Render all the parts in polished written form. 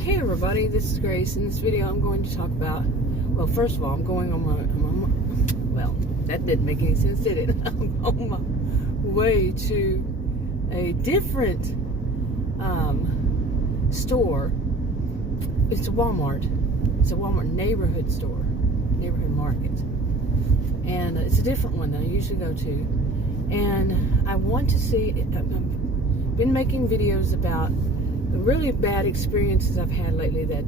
Hey everybody, this is Grace. In this video I'm going to talk about, well, first of all, I'm going on well, that didn't make any sense, did it? I'm on my way to a different store. It's a Walmart. It's a Walmart neighborhood store, neighborhood market. And it's a different one than I usually go to. And I want to see, I've been making videos about the really bad experiences I've had lately that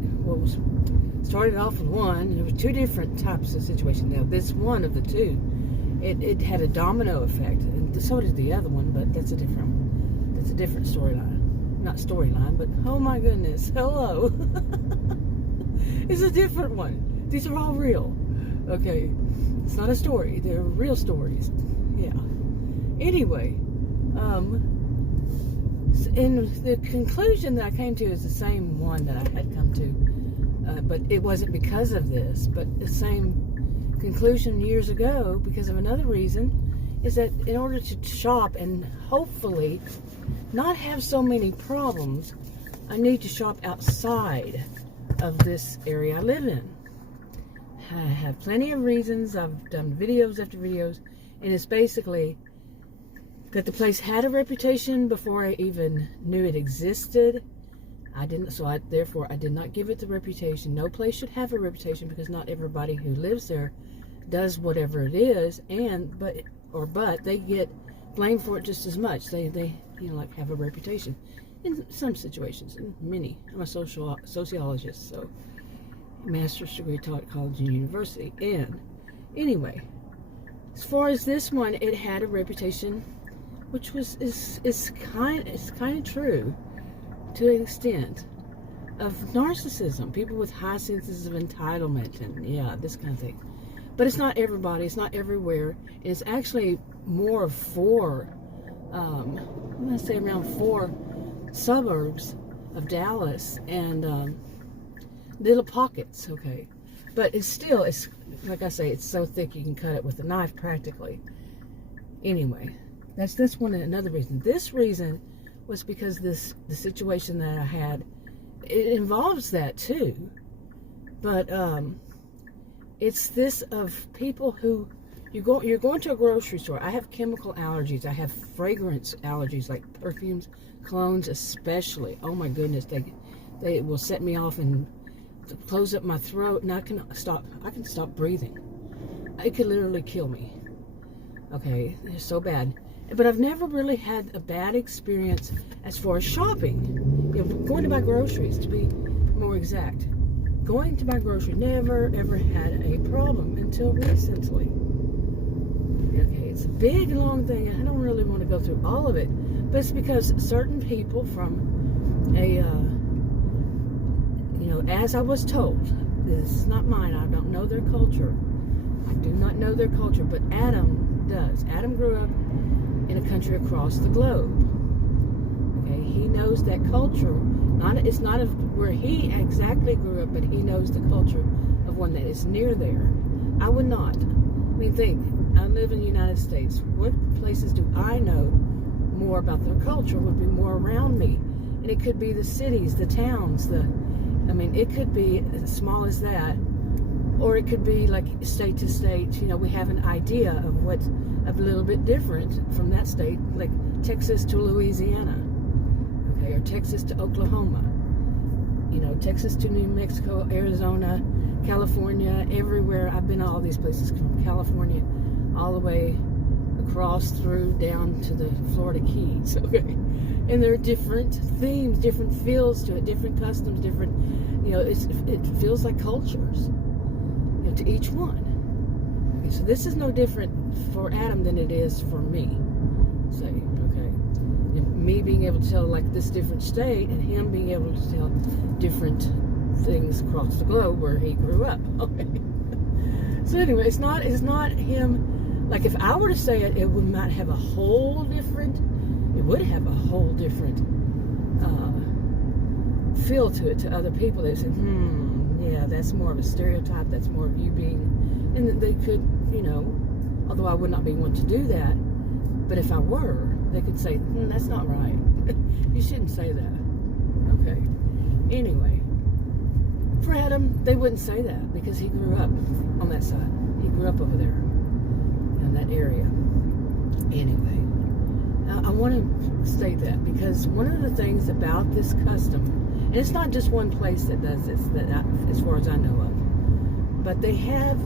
started off with one. There were two different types of situations. Now, this one of the two, it had a domino effect, and so did the other one, but that's a different storyline. Not storyline, but oh my goodness, hello. It's a different one. These are all real. Okay, it's not a story. They're real stories. Yeah. Anyway, and the conclusion that I came to is the same one that I had come to, but it wasn't because of this, but the same conclusion years ago because of another reason, is that in order to shop and hopefully not have so many problems, I need to shop outside of this area I live in. I have plenty of reasons. I've done videos after videos, and it's basically that the place had a reputation before I even knew it existed. Therefore I did not give it the reputation. No place should have a reputation because not everybody who lives there does whatever it is, but they get blamed for it just as much. They have a reputation in some situations, in many. I'm a sociologist, so master's degree taught at college and university. And anyway, as far as this one, it had a reputation which is kind of true to an extent, of narcissism, people with high senses of entitlement, and this kind of thing. But it's not everybody, it's not everywhere, and it's actually more of I'm going to say around 4 suburbs of Dallas and little pockets, okay? But it's like I say, it's so thick you can cut it with a knife practically. Anyway, that's one another reason. This reason was because the situation that I had, it involves that too. But it's this of people who you're going to a grocery store. I have chemical allergies. I have fragrance allergies, like perfumes, colognes especially. Oh my goodness, they will set me off and close up my throat, and I can stop breathing. It could literally kill me. Okay, they're so bad. But I've never really had a bad experience as far as shopping. Going to buy groceries, to be more exact. Going to buy groceries, never ever had a problem until recently. Okay, it's a big, long thing. I don't really want to go through all of it, but it's because certain people from as I was told, this is not mine, I don't know their culture. I do not know their culture, but Adam does. Adam grew up in a country across the globe. Okay, he knows that culture. It's not where he exactly grew up, but he knows the culture of one that is near there. I would not. I mean, think. I live in the United States. What places do I know more about their culture would be more around me? And it could be the cities, the towns, it could be as small as that, or it could be like state to state. We have an idea of what's a little bit different from that state, like Texas to Louisiana, okay, or Texas to Oklahoma, Texas to New Mexico, Arizona, California, everywhere. I've been to all these places, from California all the way across through down to the Florida Keys, okay? And there are different themes, different feels to it, different customs, different, it feels like cultures, to each one. Okay, so this is no different for Adam than it is for me, say, okay? And me being able to tell, like, this different state, and him being able to tell different things across the globe where he grew up, okay? So anyway, it's not him, like, if I were to say it, it would not have a whole different, feel to it to other people. They say, yeah, that's more of a stereotype, that's more of you being, and they could, although I would not be one to do that, but if I were, they could say, that's not right. You shouldn't say that. Okay. Anyway, for Adam, they wouldn't say that because he grew up on that side. He grew up over there in that area. Anyway, I want to state that because one of the things about this custom, and it's not just one place that does this, as far as I know of, but they have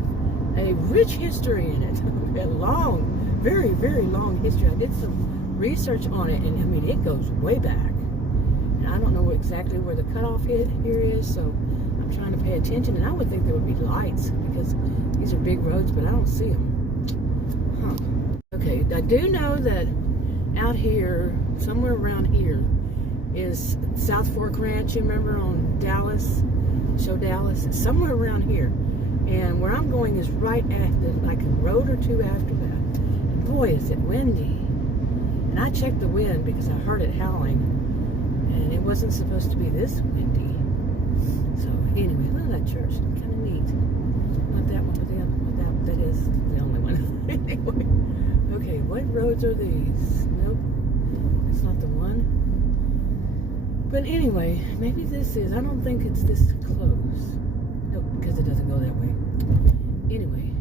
a rich history in it, a long, very, very long history. I did some research on it, and I mean, it goes way back. And I don't know exactly where the cutoff here is, so I'm trying to pay attention. And I would think there would be lights because these are big roads, but I don't see them. Huh. Okay, I do know that out here, somewhere around here, is South Fork Ranch. You remember on Dallas, show Dallas? It's somewhere around here. And where I'm going is right after, like a road or two after that. And boy, is it windy. And I checked the wind because I heard it howling. And it wasn't supposed to be this windy. So anyway, look at that church. Kind of neat. Not that one, but the other one. That is the only one. Anyway. Okay, what roads are these? Nope. It's not the one. But anyway, maybe this is. I don't think it's this close. Nope, because it doesn't go that way. Anyway.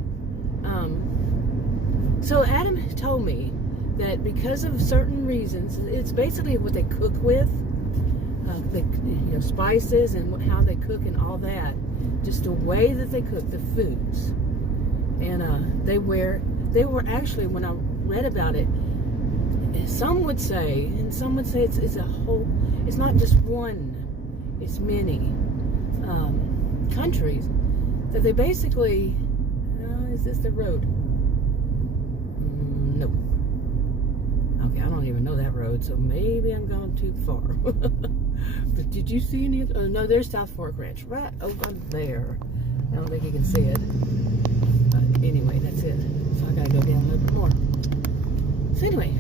So Adam told me that because of certain reasons, it's basically what they cook with, the spices and how they cook and all that, just the way that they cook the foods. And they were actually, when I read about it, some would say it's a whole, it's not just one, it's many countries that they basically, is this the road? No. Okay, I don't even know that road, so maybe I'm going too far. But did you see any? Oh no, there's South Fork Ranch, right over there. I don't think you can see it. But anyway, that's it. So I gotta go down a little bit more. So anyway,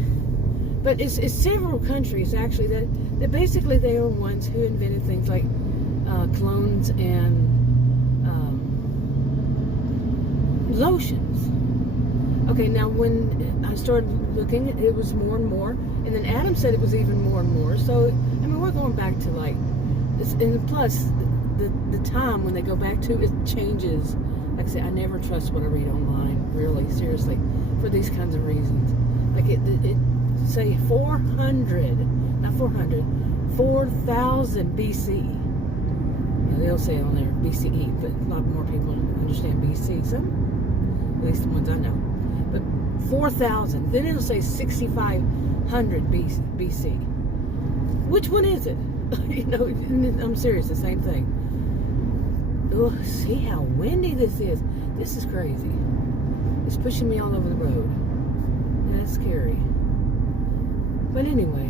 but it's several countries actually that basically they are ones who invented things like clones and lotions. Okay, now when I started looking, it was more and more, and then Adam said it was even more and more. So I mean, we're going back to like this, and plus the time when they go back to it changes. Like I said, I never trust what I read online, really, seriously, for these kinds of reasons. Like it say 400, not 400, 4,000 BC. Now, they'll say on there BCE, but a lot more people understand BC. Some, at least the ones I know. But 4,000. Then it'll say 6,500 BC. Which one is it? I'm serious. The same thing. Oh, see how windy this is. This is crazy. It's pushing me all over the road. That's scary. But anyway,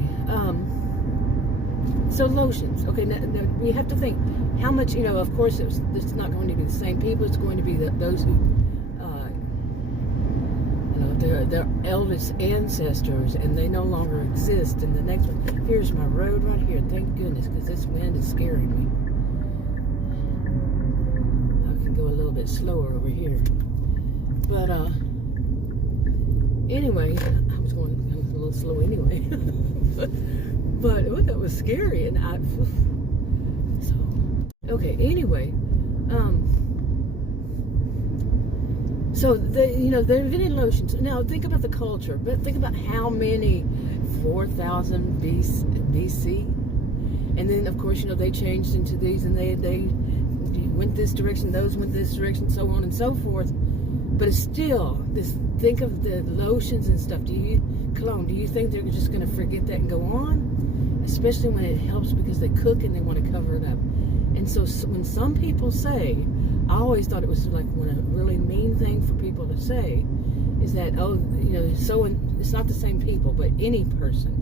so lotions. Okay, now we have to think how much. Of course, it's not going to be the same people. It's going to be those who, their eldest ancestors, and they no longer exist. And the next one, here's my road right here. Thank goodness, because this wind is scaring me. Go a little bit slower over here, but anyway, I was going a little slow anyway. but oh, that was scary, and okay. Anyway, so they're invented lotions. Now think about the culture, but think about how many 4,000 BC, and then of course they changed into these, and they went this direction, those went this direction, so on and so forth. But it's still this. Think of the lotions and stuff. Do you think they're just going to forget that and go on? Especially when it helps because they cook and they want to cover it up. And so when some people say, I always thought it was like one a really mean thing for people to say, is that it's not the same people, but any person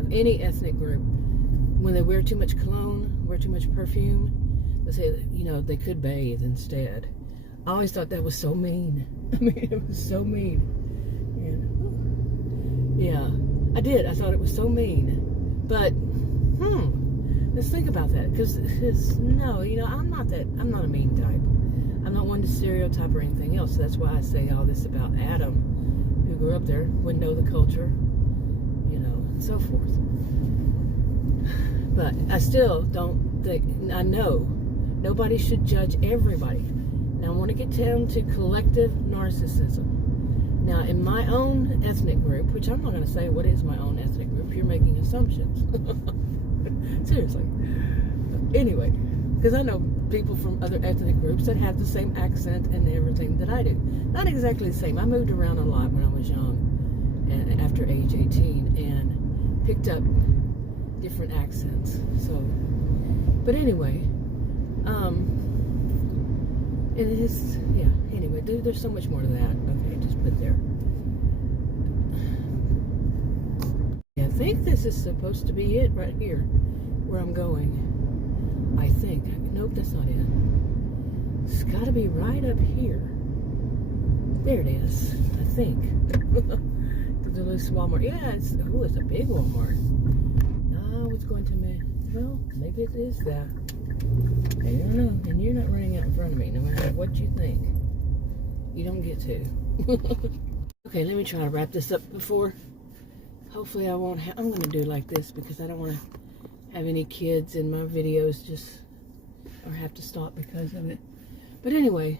of any ethnic group, when they wear too much cologne, wear too much perfume, they say, they could bathe instead. I always thought that was so mean. I mean, it was so mean. And, yeah, I did. I thought it was so mean. But, let's think about that. Because, I'm not a mean type. I'm not one to stereotype or anything else. So that's why I say all this about Adam, who grew up there, wouldn't know the culture, and so forth. But I still don't think, I know Nobody should judge everybody. Now, I want to get down to collective narcissism. Now, in my own ethnic group, which I'm not going to say what is my own ethnic group, you're making assumptions. Seriously. Anyway, because I know people from other ethnic groups that have the same accent and everything that I do. Not exactly the same. I moved around a lot when I was young, and after age 18, and picked up different accents. So, but anyway, it is, yeah, anyway, there's so much more to that. Okay, just put there. I think this is supposed to be it right here, where I'm going. I think. Nope, that's not it. It's got to be right up here. There it is, I think. The loose Walmart. Yeah, it's a big Walmart. Oh, it's going to me. Well, maybe it is that. I don't know. And you're not running out in front of me, no matter what you think. You don't get to. Okay, let me try to wrap this up before. Hopefully I won't I'm going to do like this because I don't want to have any kids in my videos or have to stop because of it. But anyway,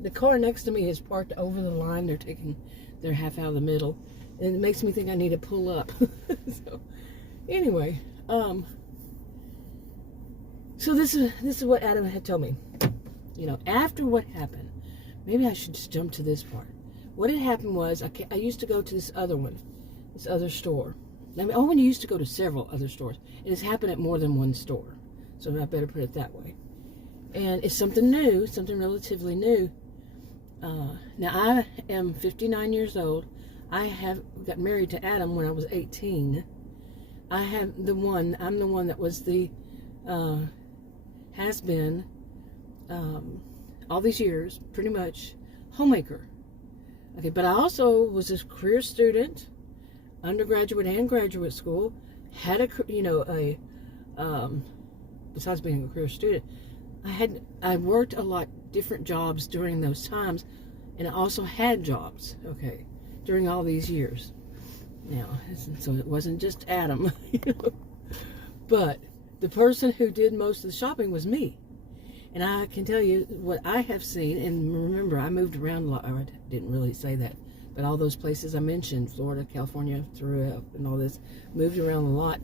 the car next to me is parked over the line. They're taking their half out of the middle. And it makes me think I need to pull up. So, anyway, so this is what Adam had told me. You know, after what happened, maybe I should just jump to this part. What had happened was I used to go to this other store. I mean, I only used to go to several other stores. It has happened at more than one store. So I better put it that way. And it's something new, something relatively new. Now, I am 59 years old. I got married to Adam when I was 18. I'm the one that was the, has been, all these years, pretty much, homemaker. Okay, but I also was a career student, undergraduate and graduate school, had besides being a career student, I worked a lot different jobs during those times, and I also had jobs, okay, during all these years. Now, so it wasn't just Adam, but the person who did most of the shopping was me. And I can tell you what I have seen, and remember, I moved around a lot. I didn't really say that, but all those places I mentioned, Florida, California, throughout, and all this, moved around a lot,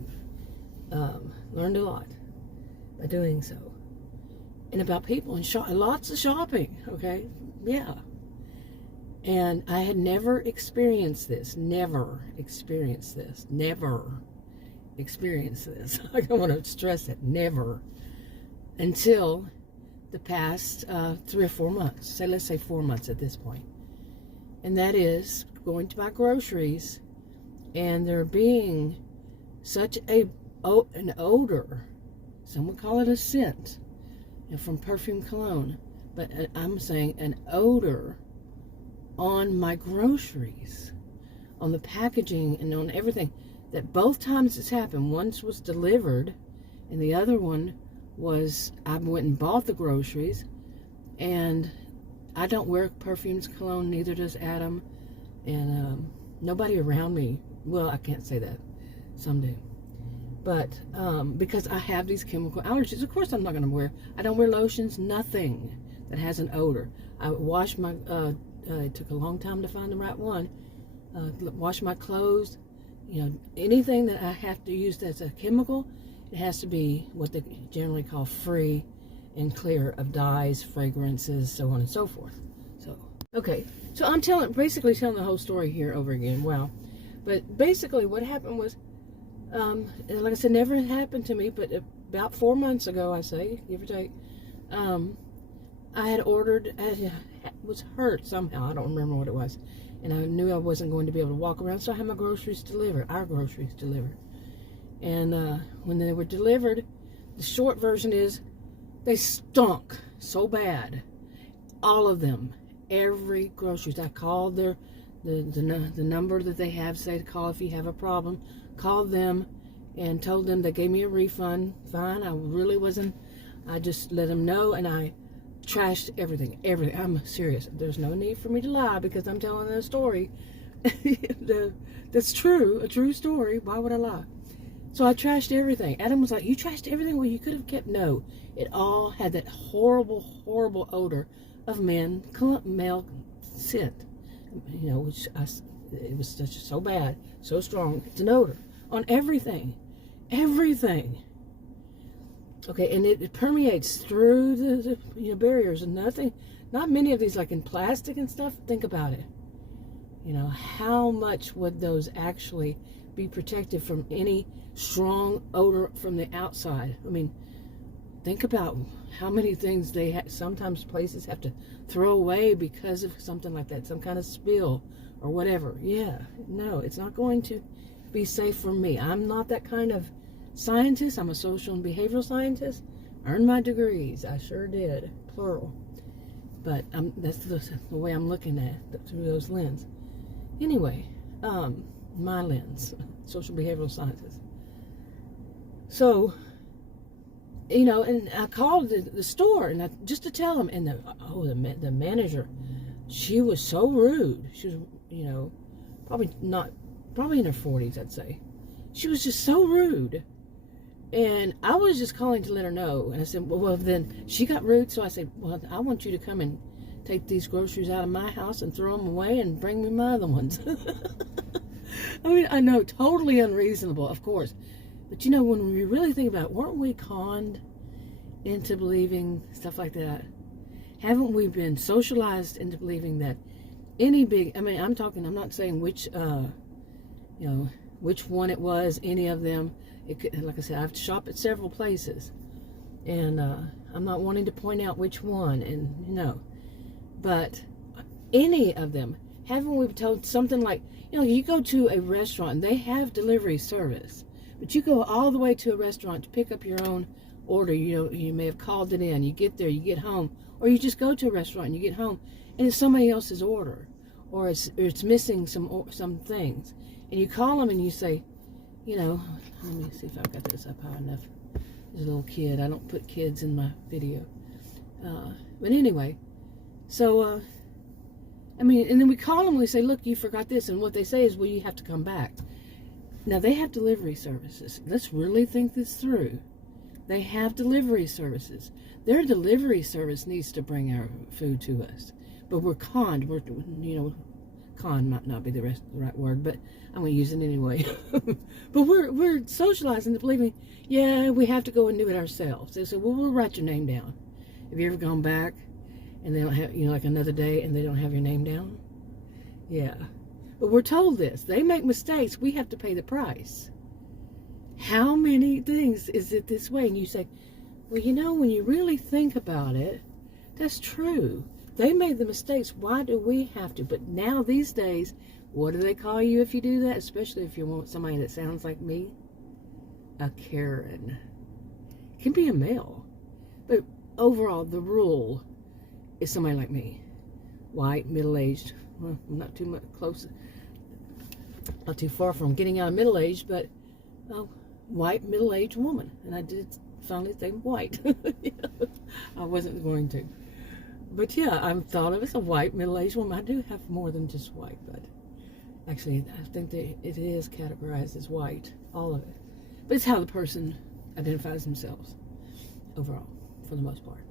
learned a lot by doing so. And about people and lots of shopping, okay? Yeah. And I had never experienced this. I want to stress it, never. Until the past 3 or 4 months. Let's say 4 months at this point. And that is going to buy groceries, and there being such an odor. Some would call it a scent, from perfume cologne, but I'm saying an odor on my groceries, on the packaging and on everything. That both times it's happened, once was delivered, and the other one was I went and bought the groceries, and I don't wear perfumes, cologne, neither does Adam, and nobody around me, well, I can't say that, some do, but because I have these chemical allergies, of course I'm not going to wear, I don't wear lotions, nothing that has an odor. I wash my, it took a long time to find the right one, wash my clothes, anything that I have to use that's a chemical, it has to be what they generally call free and clear of dyes, fragrances, so on and so forth. So, okay, so I'm basically telling the whole story here over again. Wow. But basically what happened was, like I said, never happened to me, but about 4 months ago, I say, give or take, I had ordered, I was hurt somehow, I don't remember what it was, and I knew I wasn't going to be able to walk around, so I had my groceries delivered, our groceries delivered. And when they were delivered, the short version is, they stunk so bad. All of them, every groceries. I called the number that they have, say to call if you have a problem. Called them and told them, they gave me a refund. Fine, I really wasn't. I just let them know, and I trashed everything. I'm serious. There's no need for me to lie because I'm telling a story. That's true, a true story. Why would I lie? So I trashed everything. Adam was like, you trashed everything? Well, you could have kept. No, it all had that horrible, horrible odor of male scent. You know, it was just so bad, so strong. It's an odor on everything. Everything. Okay, and it permeates through the barriers, and not many of these, like in plastic and stuff. Think about it. You know, how much would those actually be protected from any strong odor from the outside? I mean, think about how many things sometimes places have to throw away because of something like that, some kind of spill or whatever. Yeah, no, it's not going to be safe for me. I'm not that kind of scientist. I'm a social and behavioral scientist. Earned my degrees. I sure did, plural. But that's the way I'm looking at it, through those lenses. Anyway, my lens, social behavioral scientist. So, you know, and I called the store and just to tell them, and the manager, she was so rude. She was, you know, probably in her 40s, I'd say. She was just so rude. And I was just calling to let her know. And I said, well, then she got rude. So I said, well, I want you to come and take these groceries out of my house and throw them away and bring me my other ones. I mean, I know, totally unreasonable, of course. But you know, when we really think about it, weren't we conned into believing stuff like that? Haven't we been socialized into believing that any big, I mean, I'm not saying which, you know, which one it was, any of them. It could, like I said, I've shopped at several places, and I'm not wanting to point out which one, and no, but any of them, haven't we told something like, you know, you go to a restaurant and they have delivery service, but you go all the way to a restaurant to pick up your own order. You know, you may have called it in, you get there, you get home, or you just go to a restaurant and you get home and it's somebody else's order, or it's missing some things, and you call them and you say, you know, let me see if I've got this up high enough. There's a little kid. I don't put kids in my video. But anyway, so, I mean, and then we call them and we say, look, you forgot this. And what they say is, well, you have to come back. Now, they have delivery services. Let's really think this through. They have delivery services. Their delivery service needs to bring our food to us. But we're conned. We're, you know, con might not be the right word, but I'm going to use it anyway. But we're socializing to believing, yeah, we have to go and do it ourselves. They say, well, we'll write your name down. Have you ever gone back and they don't have, you know, like another day and they don't have your name down? Yeah. But we're told this. They make mistakes. We have to pay the price. How many things is it this way? And you say, well, you know, when you really think about it, that's true. They made the mistakes. Why do we have to? But now these days, what do they call you if you do that? Especially if you want somebody that sounds like me. A Karen. It can be a male. But overall, the rule is somebody like me. White, middle-aged. Well, not too much close. Not too far from getting out of middle-aged, but white, middle-aged woman. And I did finally say white. You know, I wasn't going to. But yeah, I'm thought of as a white, middle-aged woman. I do have more than just white, but actually, I think that it is categorized as white, all of it. But it's how the person identifies themselves, overall, for the most part.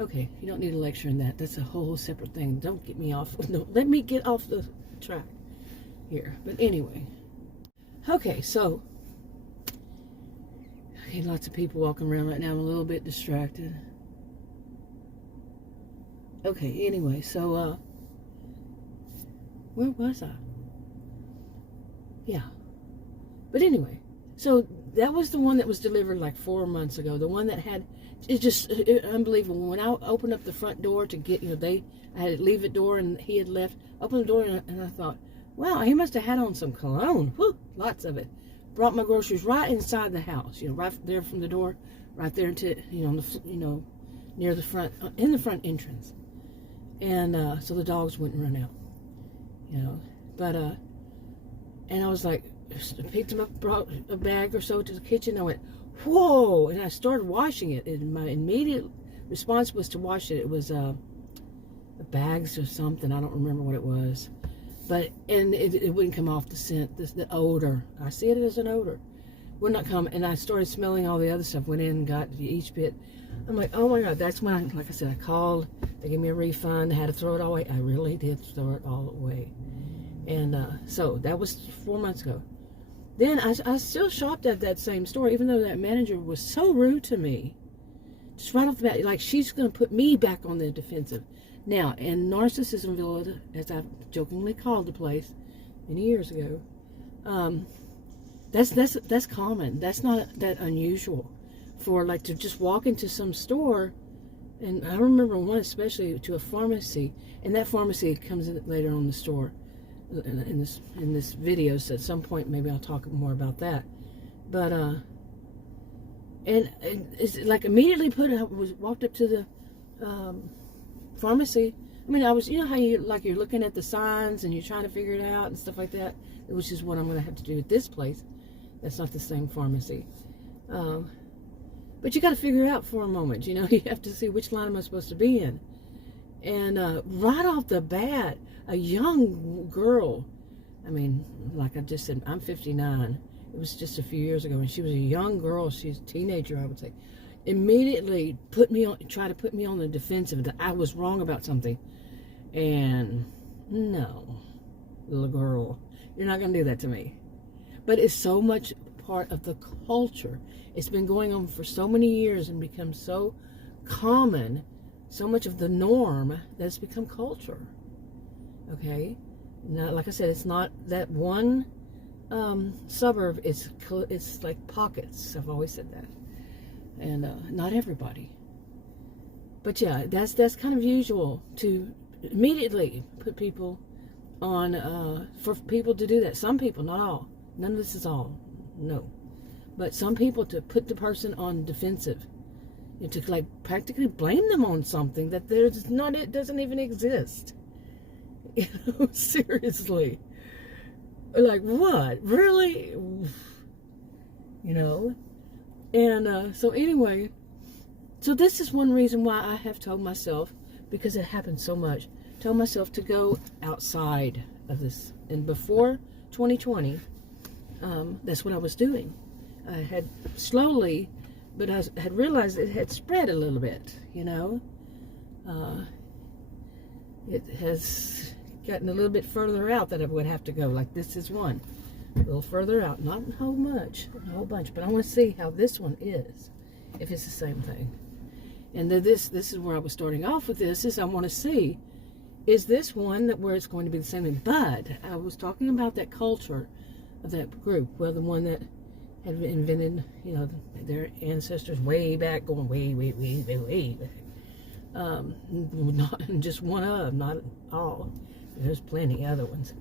Okay, you don't need a lecture in that. That's a whole separate thing. Don't get me off. No, let me get off the track here. But anyway. Okay, so. Okay, lots of people walking around right now. I'm a little bit distracted. Okay, anyway, so, where was I? Yeah. But anyway, so that was the one that was delivered like 4 months ago. The one that had, it's just unbelievable. When I opened up the front door to get, you know, I had to leave the door and he had left. Opened the door and I thought, wow, he must have had on some cologne. Whew, lots of it. Brought my groceries right inside the house, you know, right there from the door, right there to, you know, near the front, in the front entrance. And so the dogs wouldn't run out, you know. But, and I was like, picked them up, brought a bag or so to the kitchen. I went, whoa, and I started washing it. And my immediate response was to wash it. It was bags or something. I don't remember what it was. But, and it wouldn't come off the scent, the odor. I see it as an odor. would not come. And I started smelling all the other stuff. Went in and got each bit. I'm like, oh my God, that's when like I said, I called. They gave me a refund. I had to throw it all away. I really did throw it all away. And so that was 4 months ago. Then I still shopped at that same store, even though that manager was so rude to me. Just right off the bat, like she's going to put me back on the defensive. Now, in Narcissismville, as I've jokingly called the place many years ago, that's common. That's not that unusual for like to just walk into some store. And I remember one especially to a pharmacy, and that pharmacy comes in later on the store in this video. So at some point maybe I'll talk more about that. But and it's like immediately walked up to the pharmacy. I mean, I was, you know how you're looking at the signs and you're trying to figure it out and stuff like that, which is what I'm going to have to do at this place. That's not the same pharmacy. But you got to figure it out for a moment. You know, you have to see which line am I supposed to be in. And right off the bat, a young girl, I mean, like I just said, I'm 59. It was just a few years ago, and she was a young girl. She's a teenager, I would say. Immediately tried to put me on the defensive that I was wrong about something. And no, little girl, you're not going to do that to me. But it's so much part of the culture. It's been going on for so many years and become so common, so much of the norm that it's become culture. Okay? Now, like I said, it's not that one suburb. It's like pockets. I've always said that. And not everybody. But yeah, that's kind of usual to immediately put people on, for people to do that. Some people, not all. None of this is all. No. But some people to put the person on defensive. And to like practically blame them on something that it doesn't even exist. You know, seriously. Like, what? Really? You know? And so anyway, so this is one reason why I have told myself, because it happens so much, told myself to go outside of this. And before 2020, that's what I was doing. I had slowly, but I had realized it had spread a little bit, you know. It has gotten a little bit further out that I would have to go. Like this is one. A little further out. Not a whole bunch. But I want to see how this one is. If it's the same thing. And this is where I was starting off with this. Is I want to see, is this one where it's going to be the same thing? But I was talking about that culture of that group. Well, the one that had invented, you know, their ancestors way back, going way back. Not just one of, not all. There's plenty other ones.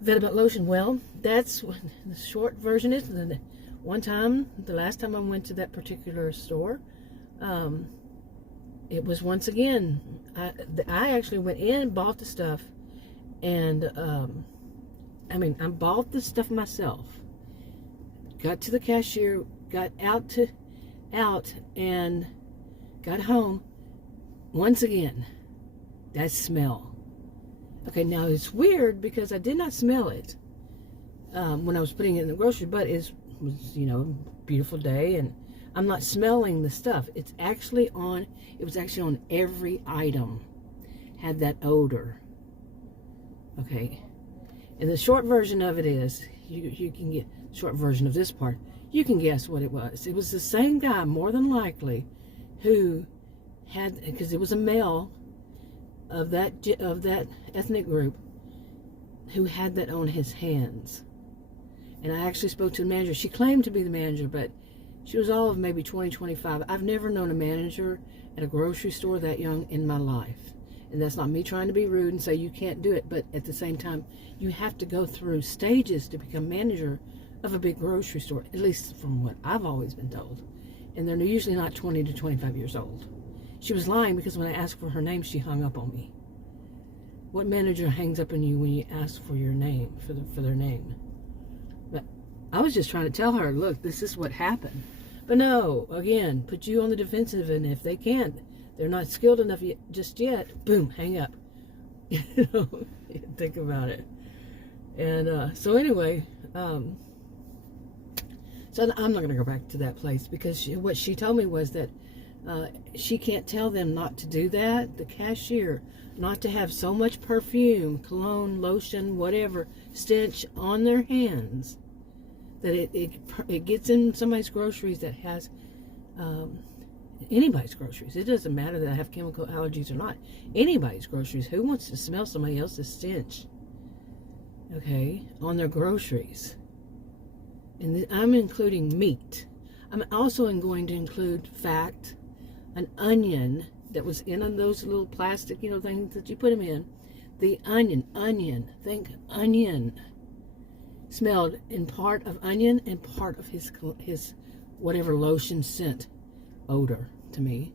Vitamin lotion. Well, that's what the short version is. The last time I went to that particular store, it was once again. I actually went in and bought the stuff, and I bought the stuff myself. Got to the cashier, got out, and got home. Once again, that smell. Okay, now it's weird because I did not smell it when I was putting it in the grocery, but it was, you know, a beautiful day, and I'm not smelling the stuff. It was actually on every item, had that odor. Okay, and the short version of it is, you can get, short version of this part, you can guess what it was. It was the same guy, more than likely, who had, because it was a male of that ethnic group, who had that on his hands. And I actually spoke to the manager. She claimed to be the manager, but she was all of maybe 20, 25. I've never known a manager at a grocery store that young in my life. And that's not me trying to be rude and say you can't do it, but at the same time, you have to go through stages to become manager of a big grocery store, at least from what I've always been told. And they're usually not 20 to 25 years old. She was lying because when I asked for her name, she hung up on me. What manager hangs up on you when you ask for your name, for their name? But I was just trying to tell her, look, this is what happened. But no, again, put you on the defensive, and if they can't, they're not skilled enough just yet, boom, hang up. You know, think about it. And so anyway, So I'm not going to go back to that place because what she told me was that she can't tell them not to do that, the cashier, not to have so much perfume, cologne, lotion, whatever, stench on their hands that it gets in somebody's groceries that has, anybody's groceries. It doesn't matter that I have chemical allergies or not. Anybody's groceries. Who wants to smell somebody else's stench? Okay, on their groceries. And I'm including meat. I'm also going to include an onion that was in those little plastic, things that you put them in. The onion, think onion. Smelled in part of onion and part of his whatever lotion scent odor to me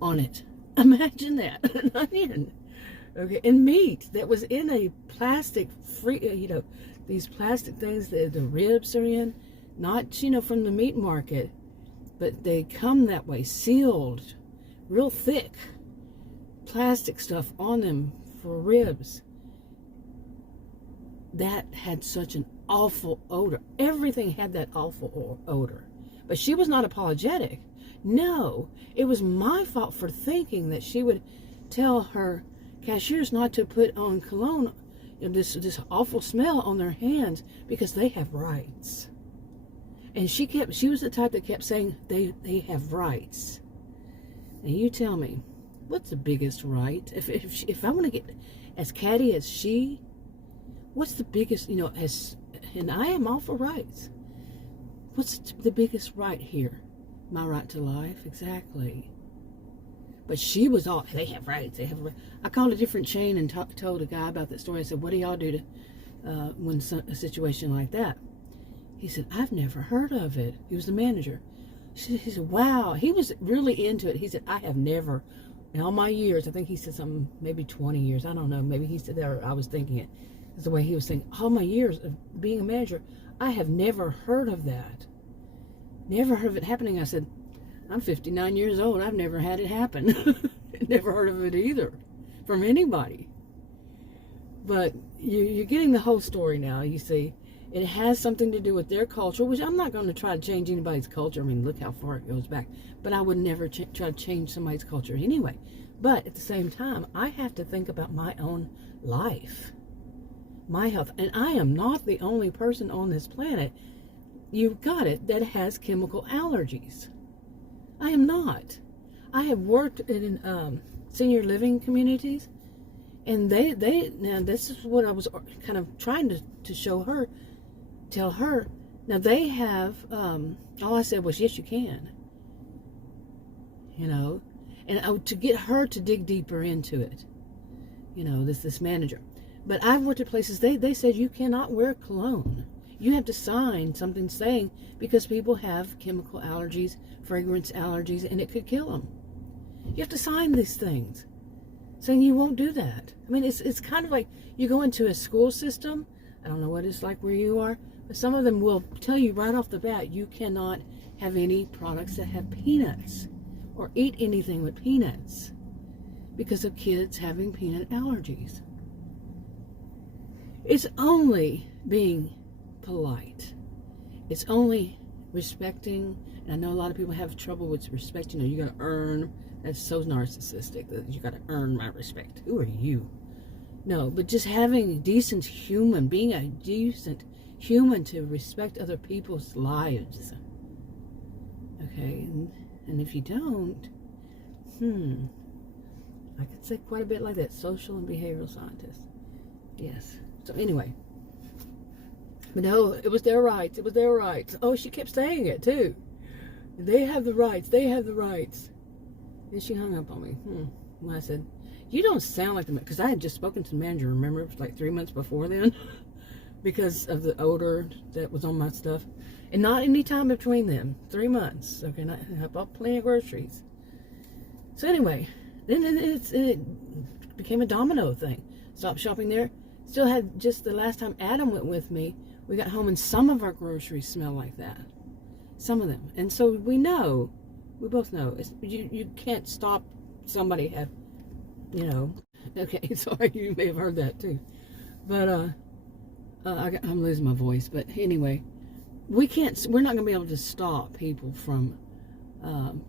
on it. Imagine that, an onion. Okay, and meat that was in a plastic free, these plastic things that the ribs are in, not, from the meat market, but they come that way, sealed, real thick plastic stuff on them for ribs. That had such an awful odor. Everything had that awful odor. But she was not apologetic. No, it was my fault for thinking that she would tell her cashiers not to put on cologne, this awful smell on their hands because they have rights. And she was the type that kept saying they have rights. And you tell me, what's the biggest right? If I want to get as catty as she, what's the biggest, and I am all for rights. What's the biggest right here? My right to life, exactly. But she was all, they have rights, they have rights. I called a different chain and told a guy about that story. I said, what do y'all do to when a situation like that? He said, I've never heard of it. He was the manager. He said, wow. He was really into it. He said, I have never, in all my years, I think he said something, maybe 20 years. I don't know. Maybe he said that or I was thinking it. It's the way he was saying, all my years of being a manager, I have never heard of that. Never heard of it happening. I said, I'm 59 years old. I've never had it happen. Never heard of it either from anybody. But you're getting the whole story now, you see. It has something to do with their culture, which I'm not going to try to change anybody's culture. I mean, look how far it goes back. But I would never try to change somebody's culture anyway. But at the same time, I have to think about my own life, my health. And I am not the only person on this planet, you've got it, that has chemical allergies. I am not. I have worked in senior living communities, and they now this is what I was kind of trying to tell her. Now they have, all I said was, yes, you can. And to get her to dig deeper into it, this manager. But I've worked at places, they said you cannot wear cologne. You have to sign something saying, because people have chemical allergies, fragrance allergies, and it could kill them. You have to sign these things saying you won't do that. I mean, it's kind of like you go into a school system. I don't know what it's like where you are, but some of them will tell you right off the bat, you cannot have any products that have peanuts or eat anything with peanuts because of kids having peanut allergies. It's only being polite. It's only respecting, and I know a lot of people have trouble with respect. You got to earn. That's so narcissistic that you got to earn my respect. Who are you? No, but just having a decent human, being a decent human to respect other people's lives. Okay, and if you don't, I could say quite a bit like that. Social and behavioral scientist. Yes. So anyway. But no, it was their rights. It was their rights. Oh, she kept saying it too. They have the rights. They have the rights. And she hung up on me. Well, I said, you don't sound like the man. Because I had just spoken to the manager, remember? It was like 3 months before then. Because of the odor that was on my stuff. And not any time between them. 3 months. Okay, I bought plenty of groceries. So anyway, then it became a domino thing. Stopped shopping there. Still had, just the last time Adam went with me, we got home and some of our groceries smell like that. Some of them. And so we both know, you can't stop somebody have, okay, sorry, you may have heard that too. But, I'm losing my voice, but anyway, we're not going to be able to stop people from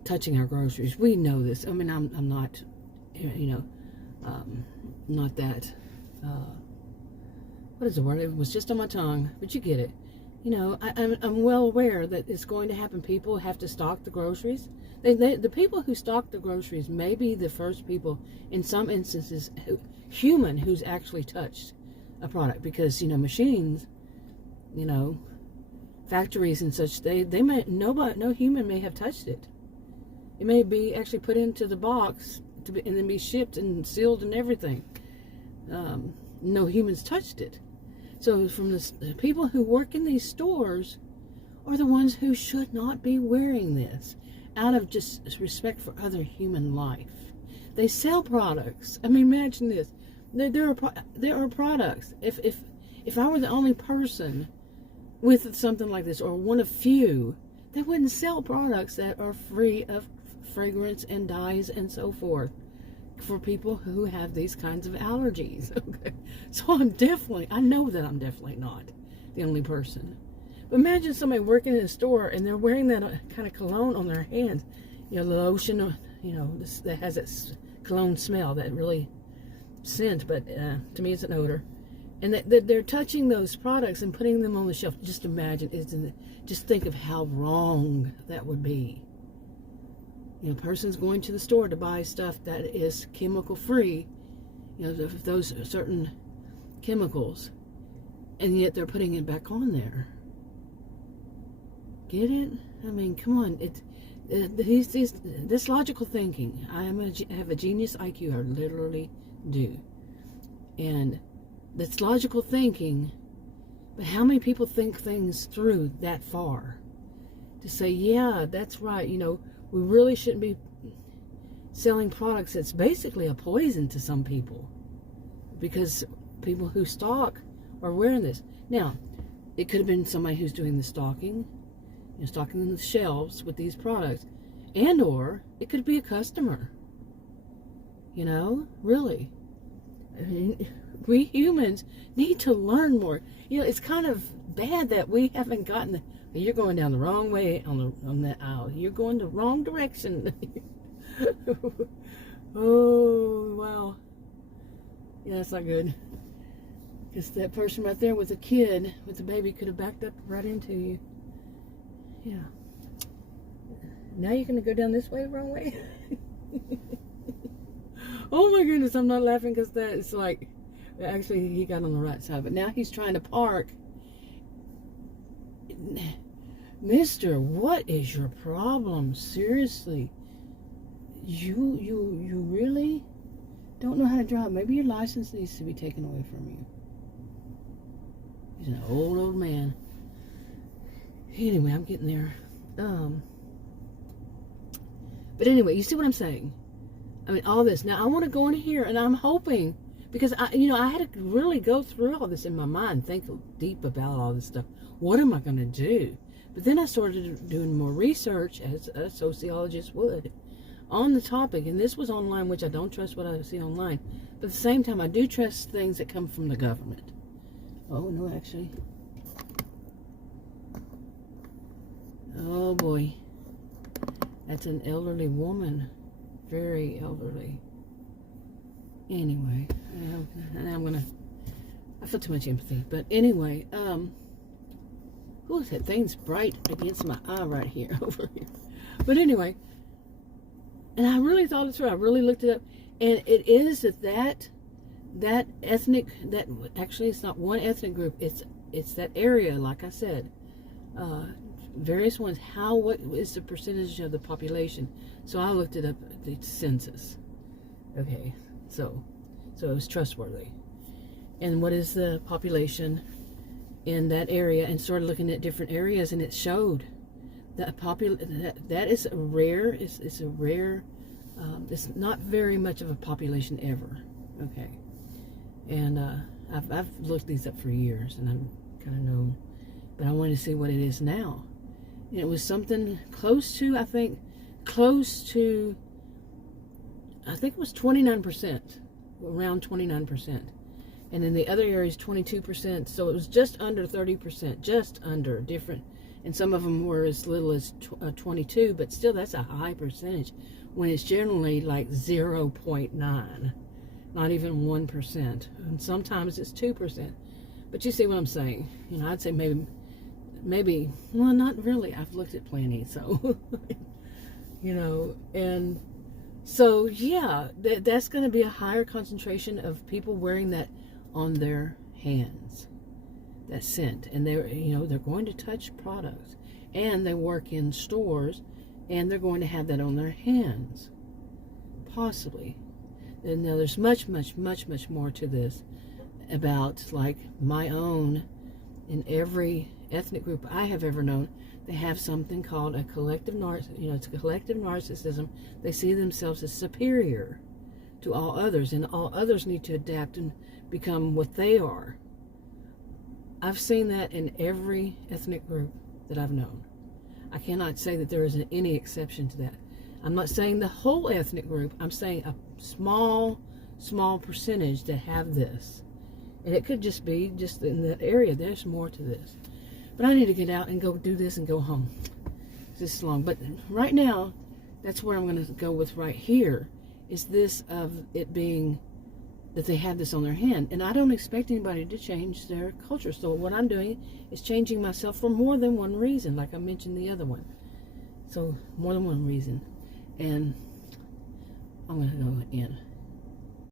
touching our groceries. We know this. I mean, I'm not, not that, what is the word? It was just on my tongue, but you get it. I'm well aware that it's going to happen. People have to stock the groceries. The people who stock the groceries may be the first people, in some instances, who's actually touched a product, because machines, factories and such, they may no human may have touched it. It may be actually put into the box and then be shipped and sealed and everything. No humans touched it. So from the people who work in these stores are the ones who should not be wearing this, out of just respect for other human life. They sell products. I mean, imagine this. There are products. If I were the only person with something like this, or one of few, they wouldn't sell products that are free of fragrance and dyes and so forth for people who have these kinds of allergies. Okay, so I know that I'm definitely not the only person. But imagine somebody working in a store and they're wearing that kind of cologne on their hands, the lotion, that has that cologne smell, that really scent, but to me it's an odor. And that they're touching those products and putting them on the shelf. Just imagine, just think of how wrong that would be. A person's going to the store to buy stuff that is chemical free, those certain chemicals, and yet they're putting it back on there. Get it? I mean, come on. This logical thinking. I have a genius IQ. I literally do. And that's logical thinking. But how many people think things through that far? To say, yeah, that's right. We really shouldn't be selling products that's basically a poison to some people, because people who stock are wearing this. Now, it could have been somebody who's doing the stocking, stocking the shelves with these products, or it could be a customer. Really. I mean, we humans need to learn more. It's kind of bad that we haven't gotten you're going down the wrong way on that aisle. You're going the wrong direction. Oh, wow. Yeah, that's not good. Because that person right there with a kid, with a baby, could have backed up right into you. Yeah. Now you're going to go down this way, wrong way? Oh my goodness, I'm not laughing because it's like, actually he got on the right side, but now he's trying to park. Mister, what is your problem? Seriously. You really don't know how to drive. Maybe your license needs to be taken away from you. He's an old man. Anyway, I'm getting there. But anyway, you see what I'm saying? I mean, all this. Now, I want to go in here, and I'm hoping, because I had to really go through all this in my mind, think deep about all this stuff. What am I going to do? But then I started doing more research, as a sociologist would, on the topic. And this was online, which I don't trust what I see online. But at the same time, I do trust things that come from the government. Oh, no, actually. Oh, boy. That's an elderly woman. Very elderly. Anyway, I feel too much empathy. But anyway, ooh, that thing's bright against my eye right here, over here. But anyway, and I really thought it through. I really looked it up, and it is that ethnic, that actually it's not one ethnic group. It's that area, like I said, various ones. What is the percentage of the population? So I looked it up, the census. Okay, so it was trustworthy. And what is the population in that area, and started looking at different areas, and it showed that that is a rare. It's a rare. It's not very much of a population ever. Okay, and I've looked these up for years, and I'm kind of known, but I wanted to see what it is now, and it was something close to, I think it was 29%, around 29%. And in the other areas, 22%. So it was just under 30%, just under different. and some of them were as little as 22, but still that's a high percentage when it's generally like 0.9, not even 1%, and sometimes it's 2%. But you see what I'm saying? You know, I'd say maybe, well, not really. I've looked at plenty, so, you know, and so, yeah, that's going to be a higher concentration of people wearing that on their hands, that scent. And they're, you know, they're going to touch products, and they work in stores, and they're going to have that on their hands, possibly. And now there's much, much, much, much more to this about, like, my own, in every ethnic group I have ever known, they have something called a collective it's a collective narcissism. They see themselves as superior to all others, and all others need to adapt and become what they are. I've seen that in every ethnic group that I've known. I cannot say that there isn't any exception to that. I'm not saying the whole ethnic group. I'm saying a small percentage that have this. And it could just be just in that area. There's more to this. But I need to get out and go do this and go home. This is long. But right now, that's where I'm going to go with right here, is this of it being that they have this on their hand. And I don't expect anybody to change their culture. So what I'm doing is changing myself for more than one reason, like I mentioned the other one. So more than one reason. And I'm going to go in.